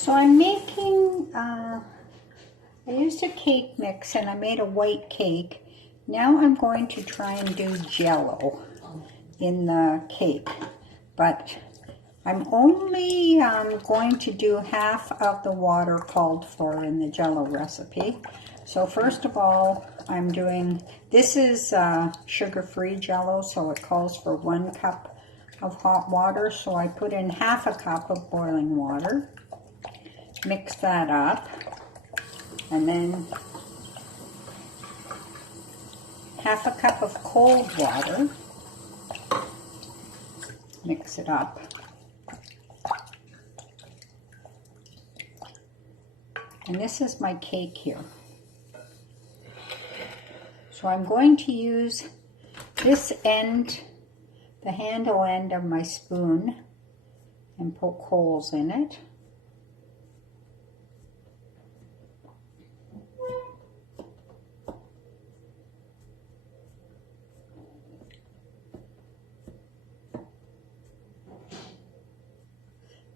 So I'm making, I used a cake mix and I made a white cake. Now I'm going to try and do Jello in the cake, but I'm only going to do half of the water called for in the Jello recipe. So first of all, I'm doing, this is sugar-free Jello, so it calls for 1 cup of hot water. So I put in half a cup of boiling water, mix that up, and then half a cup of cold water, mix it up. And this is my cake here. So I'm going to use this end, the handle end of my spoon, and poke holes in it.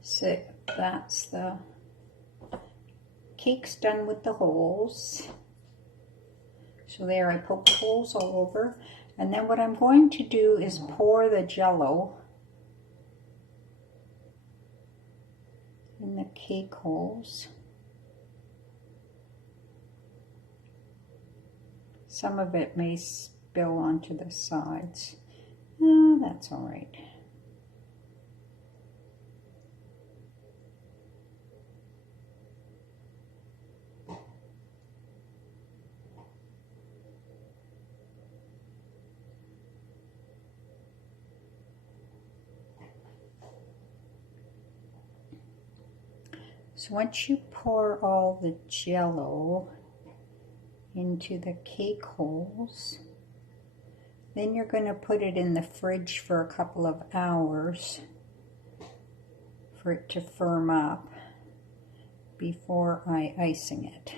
So that's the cake's done with the holes. So there, I poked holes all over. And then what I'm going to do is pour the Jello in the cake holes. Some of it may spill onto the sides. Oh, that's all right. So once you pour all the Jello into the cake holes, then you're going to put it in the fridge for a couple of hours for it to firm up before I icing it.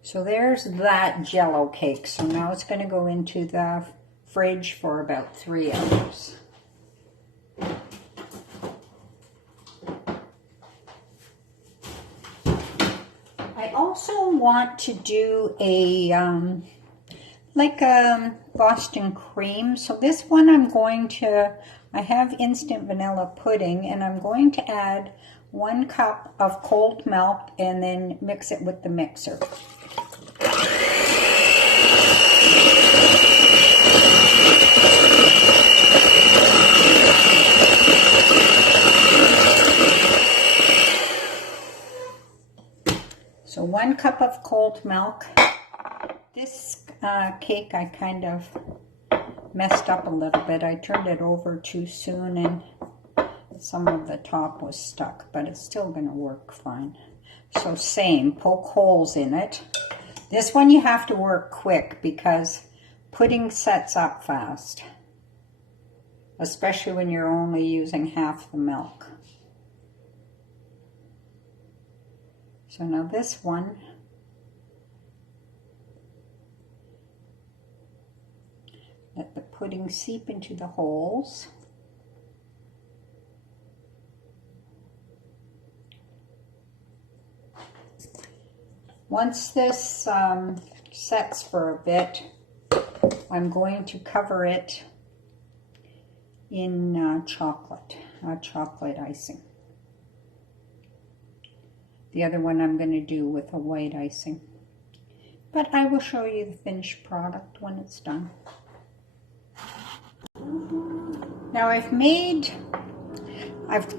So there's that Jello cake. So now it's going to go into the fridge for about 3 hours. I also want to do a Boston cream. So this one I have instant vanilla pudding, and I'm going to add 1 cup of cold milk and then mix it with the mixer. So 1 cup of cold milk. This cake I kind of messed up a little bit. I turned it over too soon and some of the top was stuck, but it's still going to work fine. So same, poke holes in it. This one you have to work quick because pudding sets up fast, especially when you're only using half the milk. So now this one, let the pudding seep into the holes. Once this sets for a bit, I'm going to cover it in chocolate icing. The other one I'm going to do with a white icing. But I will show you the finished product when it's done. Now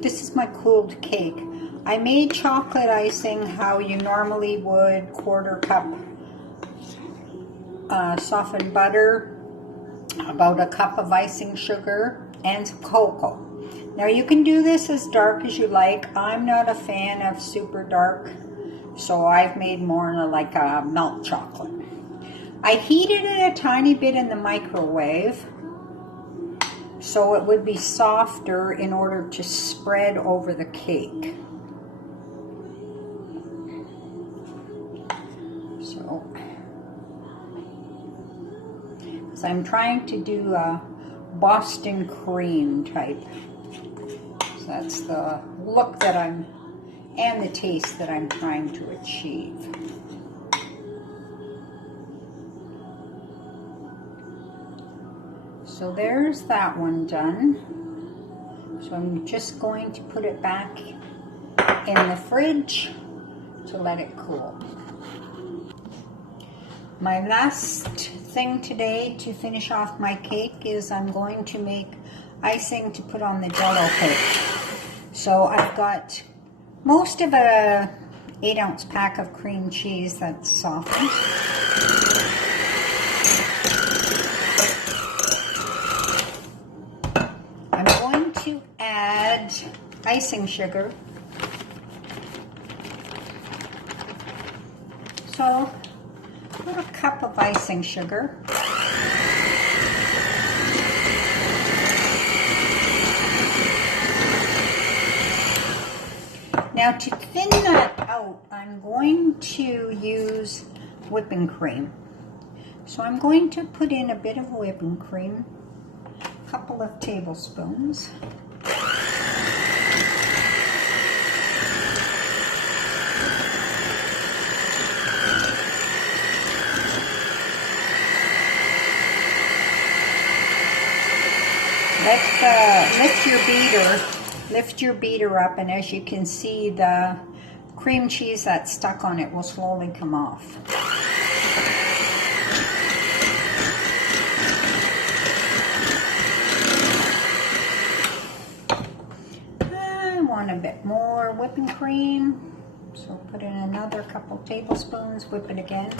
this is my cooled cake. I made chocolate icing how you normally would, 1/4 cup softened butter, about 1 cup of icing sugar, and some cocoa. Now you can do this as dark as you like. I'm not a fan of super dark, so I've made more like a milk chocolate. I heated it a tiny bit in the microwave so it would be softer in order to spread over the cake. So I'm trying to do a Boston cream type. So That's the look that and the taste that I'm trying to achieve. So there's that one done. So I'm just going to put it back in the fridge to let it cool. My last thing today to finish off my cake is I'm going to make icing to put on the Jello cake. So I've got most of a 8-ounce pack of cream cheese that's softened. I'm going to add icing sugar. So put a cup of icing sugar. Now to thin that out, I'm going to use whipping cream. So I'm going to put in a bit of whipping cream, a couple of tablespoons. Lift your beater up, and as you can see, the cream cheese that's stuck on it will slowly come off. I want a bit more whipping cream, so put in another couple tablespoons, whip it again.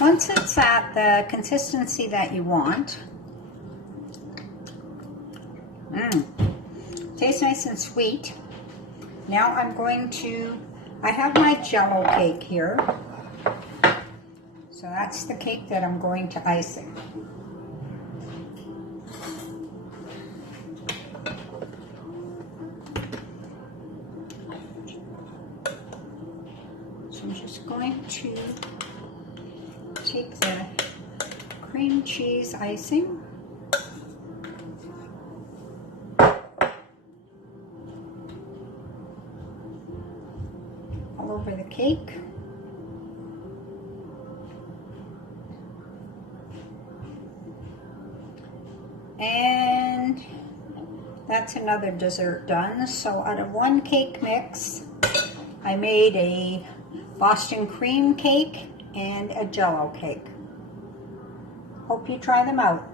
Once it's at the consistency that you want, tastes nice and sweet. Now I'm going to, I have my Jello cake here. So that's the cake that I'm going to icing. So I'm just going to take the cream cheese icing all over the cake. And that's another dessert done. So out of one cake mix, I made a Boston cream cake and a Jello cake. Hope you try them out.